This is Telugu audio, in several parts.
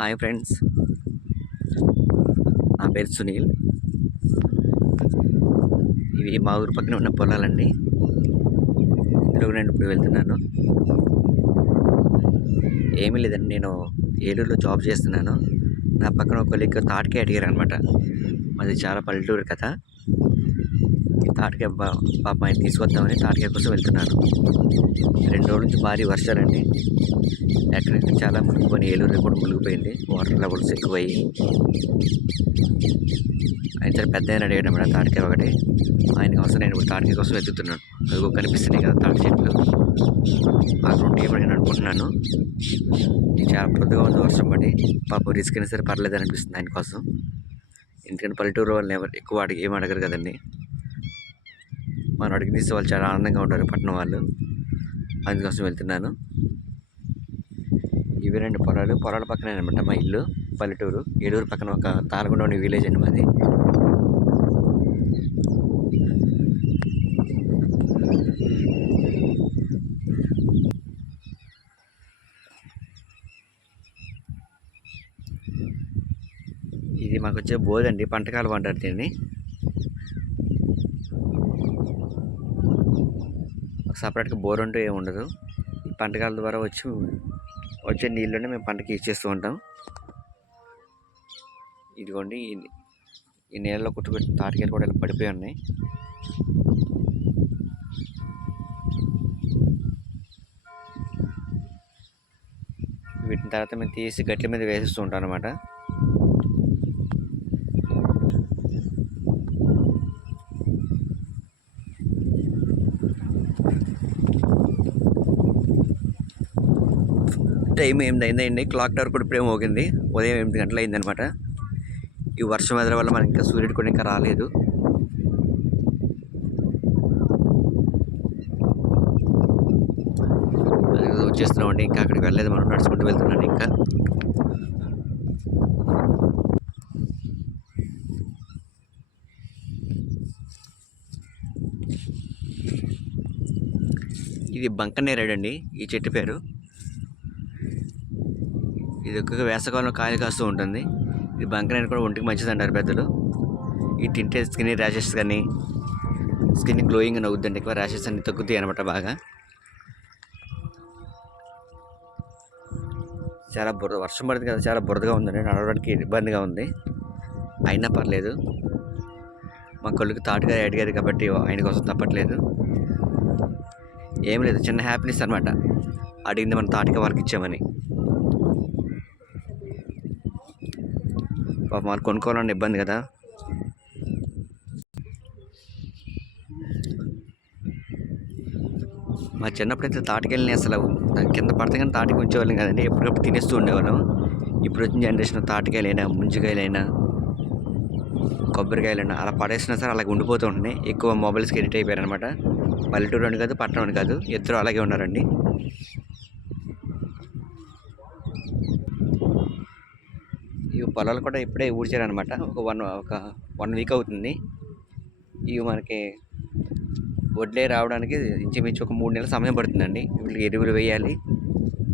హాయ్ ఫ్రెండ్స్, నా పేరు సునీల్. ఇవి మా ఊరు పక్కన ఉన్న పొలాలండి. ఇందులో నేను ఇప్పుడు వెళ్తున్నాను. ఏమీ లేదండి, నేను ఏలూరులో జాబ్ చేస్తున్నాను. నా పక్కన ఒక కొలీగ్ తాటికాయ అడిగారు అనమాట. మాది చాలా పల్లెటూరు కదా. ఈ తాటికాయ పాప ఆయన తీసుకొద్దామని తాటికాయ కోసం వెళ్తున్నాను. 2 రోజుల నుంచి భారీ వర్షాలండి. ఎక్కడెక్కడ చాలా మునిగిపోయి, ఏలూరు కూడా మునిగిపోయింది. వాటర్ లెవెల్స్ ఎక్కువయ్యి ఆయన చాలా పెద్ద ఆయన అడిగాడు అన్నమాట తాటికాయ ఒకటి. ఆయన కోసం నేను ఇప్పుడు తాటికాయ కోసం వెతుకుతున్నాను. అదిగో కనిపిస్తున్నాయి కదా తాటి చెట్లు, అక్కడ ఉంటే నేను అనుకుంటున్నాను. ఇది చాలా పొద్దుగా ఉంది వర్షం పడి. పాపం రిస్క్ అయినా సరే పర్లేదు అనిపిస్తుంది ఆయన కోసం. ఎందుకంటే పల్లెటూరు వాళ్ళని ఎవరు ఎక్కువ ఏం అడగరు కదండి. మనం అడిగి తీస్తే వాళ్ళు చాలా ఆనందంగా ఉంటారు పట్టణం వాళ్ళు. అందుకోసం వెళ్తున్నాను. ఇవి 2 పొలాల పక్కనే అనమాట మా ఇల్లు. పల్లెటూరు ఏలూరు పక్కన ఒక తాళగొండ విలేజ్ అండి మాది. ఇది మాకు వచ్చే బోధ అండి, పంటకాలం అంటారు దీన్ని. సపరేట్గా బోర్ అంటూ ఏమి ఉండదు. ఈ పంటకాల ద్వారా వచ్చే నీళ్ళని మేము పంటకి యూజ్ చేస్తూ ఉంటాం. ఇదిగోండి, ఈ నీళ్ళలో కుట్టుకుని తాటికాయలు కూడా ఇలా పడిపోయి ఉన్నాయి. వీటిని తర్వాత మేము తీసి గట్ల మీద వేసేస్తూ ఉంటాం అనమాట. టైం 8 అయిందండి. క్లాక్ టవర్ కూడా ఇప్పుడే మోగింది. ఉదయం 8 గంటలు అయిందనమాట. ఈ వర్షం వెదల వల్ల మనకి ఇంకా సూర్యుడు కూడా ఇంకా రాలేదు. వచ్చేస్తున్నామండి. ఇంకా అక్కడికి వెళ్ళలేదు, మనం నడుచుకుంటూ వెళ్తున్నాను. ఇంకా ఇది బంకనేరేడండి ఈ చెట్టు పేరు. ఇది ఎక్కువగా వేసవకాలంలో కాయలు కాస్తూ ఉంటుంది. ఇది బంకనేరు కూడా ఒంటికి మంచిది అంటారు పెద్దలు. ఇది తింటే స్కిన్ ర్యాషెస్ కానీ స్కిన్ గ్లోయింగ్ అని అవుద్దండి. ఎక్కువ ర్యాషెస్ అన్ని తగ్గుతాయి అనమాట బాగా. చాలా వర్షం పడుతుంది కదా, చాలా బురదగా ఉందండి. నడవడానికి ఇబ్బందిగా ఉంది. అయినా పర్లేదు, మా కొడుకు తాటికాయ అడిగారు కాబట్టి ఆయన కోసం తప్పట్లేదు. ఏం లేదు, చిన్న హ్యాపీనెస్ అనమాట. అడిగింది మనం తాటికాయ వాళ్ళకి ఇచ్చామని. పాప వాళ్ళు కొనుక్కోవాలని ఇబ్బంది కదా. మా చిన్నప్పుడైతే తాటికాయలని అసలు కింద పడితే కానీ తాటికి ఉంచేవాళ్ళం కదండి. ఎప్పటికప్పుడు తినేస్తూ ఉండేవాళ్ళం. ఇప్పుడు వచ్చిన జనరేషన్ తాటికాయలైనా, ముంజికాయలైనా, కొబ్బరికాయలైనా అలా పడేసినా సరే అలాగే ఉండిపోతూ ఉంటున్నాయి. ఎక్కువ మొబైల్స్కి ఎడిట్ అయిపోయారు అనమాట. పల్లెటూరు అని కాదు, పట్టణం అని కాదు, ఇద్దరు అలాగే ఉన్నారండి. ఈ పొలాలు కూడా ఇప్పుడే ఊడ్చారనమాట. ఒక వన్ వీక్ అవుతుంది. ఇవి మనకి వడ్లే రావడానికి ఇంచుమించు ఒక 3 నెలల సమయం పడుతుందండి. వీళ్ళకి ఎరువులు వేయాలి,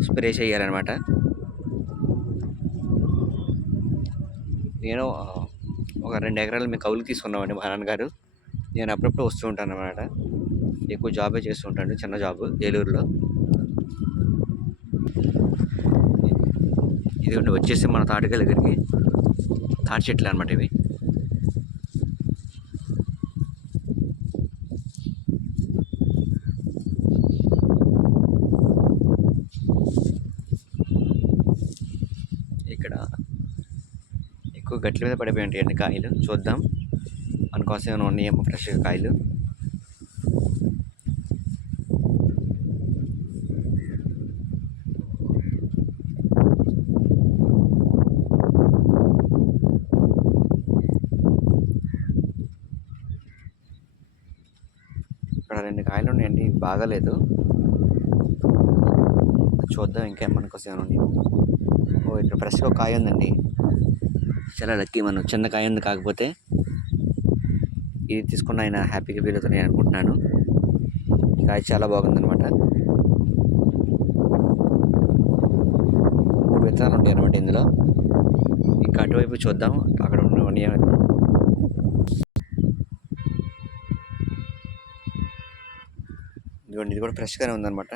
స్ప్రే చేయాలన్నమాట. నేను ఒక 2 ఎకరాలు మేము కౌలుకి తీసుకున్నామండి మా నాన్నగారు. నేను అప్పుడప్పుడు వస్తూ ఉంటాను అన్నమాట. ఎక్కువ జాబే చేస్తూ ఉంటాను, చిన్న జాబ్ ఏలూరులో. ఇదిగోండి వచ్చేసి మన తాటికాయ దగ్గరికి. తాటి చెట్లు అనమాట ఇవి. ఇక్కడ ఎక్కువ గట్ల మీద పడిపోయి ఉంటాయండి కాయలు. చూద్దాం మన కోసం ఏమైనా ఉన్నాయేమో ఫ్రెష్గా కాయలు. ఇక్కడ 2 కాయలు ఉన్నాయండి, బాగాలేదు. చూద్దాం ఇంకా మన కోసం ఏమైనా ఉన్నాయేమో. ఇక్కడ ఫ్రెష్గా ఒక కాయ ఉందండి. చాలా లక్కీ, మనం చిన్న కాయ ఉంది. కాకపోతే ఇది తీసుకున్న ఆయన హ్యాపీగా ఫీల్ అవుతాను నేను అనుకుంటున్నాను. ఈ కాయ చాలా బాగుందన్నమాట. 3 విత్తనాలు ఉంటాయి అన్నమాట ఇందులో. ఇంకా అటువైపు చూద్దాం అక్కడ ఉన్నవన్నీ. ఇదిగోండి, ఇది కూడా ఫ్రెష్గానే ఉందన్నమాట.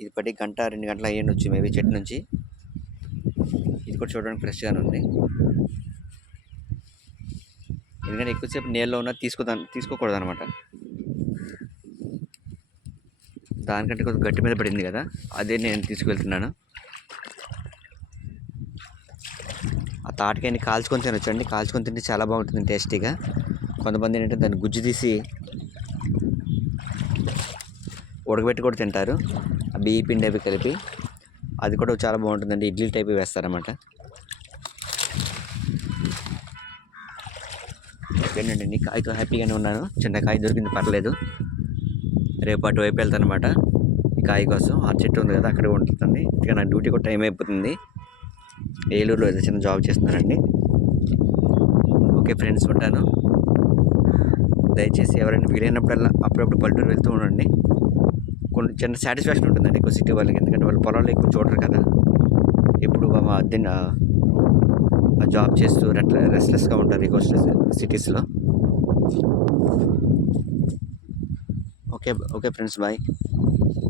ఇది పడి 1-2 గంటలు అయ్యిండొచ్చు మేబీ చెట్టు నుంచి. ఇది కూడా చూడడానికి ఫ్రెష్గానే ఉంది. ఎందుకంటే ఎక్కువసేపు నీళ్ళలో ఉన్న తీసుకోకూడదు అనమాట. దానికంటే కొంచెం గట్టి మీద పడింది కదా, అదే నేను తీసుకువెళ్తున్నాను. ఆ తాటికాయని కాల్చుకొని తినొచ్చండి. కాల్చుకొని తింటే చాలా బాగుంటుంది టేస్టీగా. కొంతమంది ఏంటంటే దాన్ని గుజ్జు తీసి ఉడకబెట్టి కూడా తింటారు, ఆ బియ్య పిండి అవి కలిపి. అది కూడా చాలా బాగుంటుందండి. ఇడ్లీ టైప్ వేస్తారన్నమాట. ఓకేనండి, నీ కాయతో హ్యాపీగానే ఉన్నాను. చిన్న కాయ దొరికింది, పర్లేదు. రేపు అటువైపు వెళ్తాను అనమాట ఈ కాయ కోసం. ఆ చెట్టు ఉంది కదా, అక్కడే ఉంటుందండి. ఇక నా డ్యూటీ కూడా టైం అయిపోతుంది. ఏలూరులో ఏదో చిన్న జాబ్ చేస్తున్నానండి. ఓకే ఫ్రెండ్స్, ఉంటాను. దయచేసి ఎవరైనా వీలైనప్పుడల్లా అప్పుడప్పుడు పల్లెటూరు వెళ్తూ ఉండండి. కొన్ని చిన్న సాటిస్ఫాక్షన్ ఉంటుందండి ఎక్కువ సిటీ వాళ్ళకి. ఎందుకంటే వాళ్ళు పొలాల్లో ఎక్కువ చూడరు కదా, ఎప్పుడు ఆ జాబ్ చేస్తూ రెస్ట్లెస్గా ఉంటారు ఎక్కువ సిటీస్లో. Okay okay friends, bye.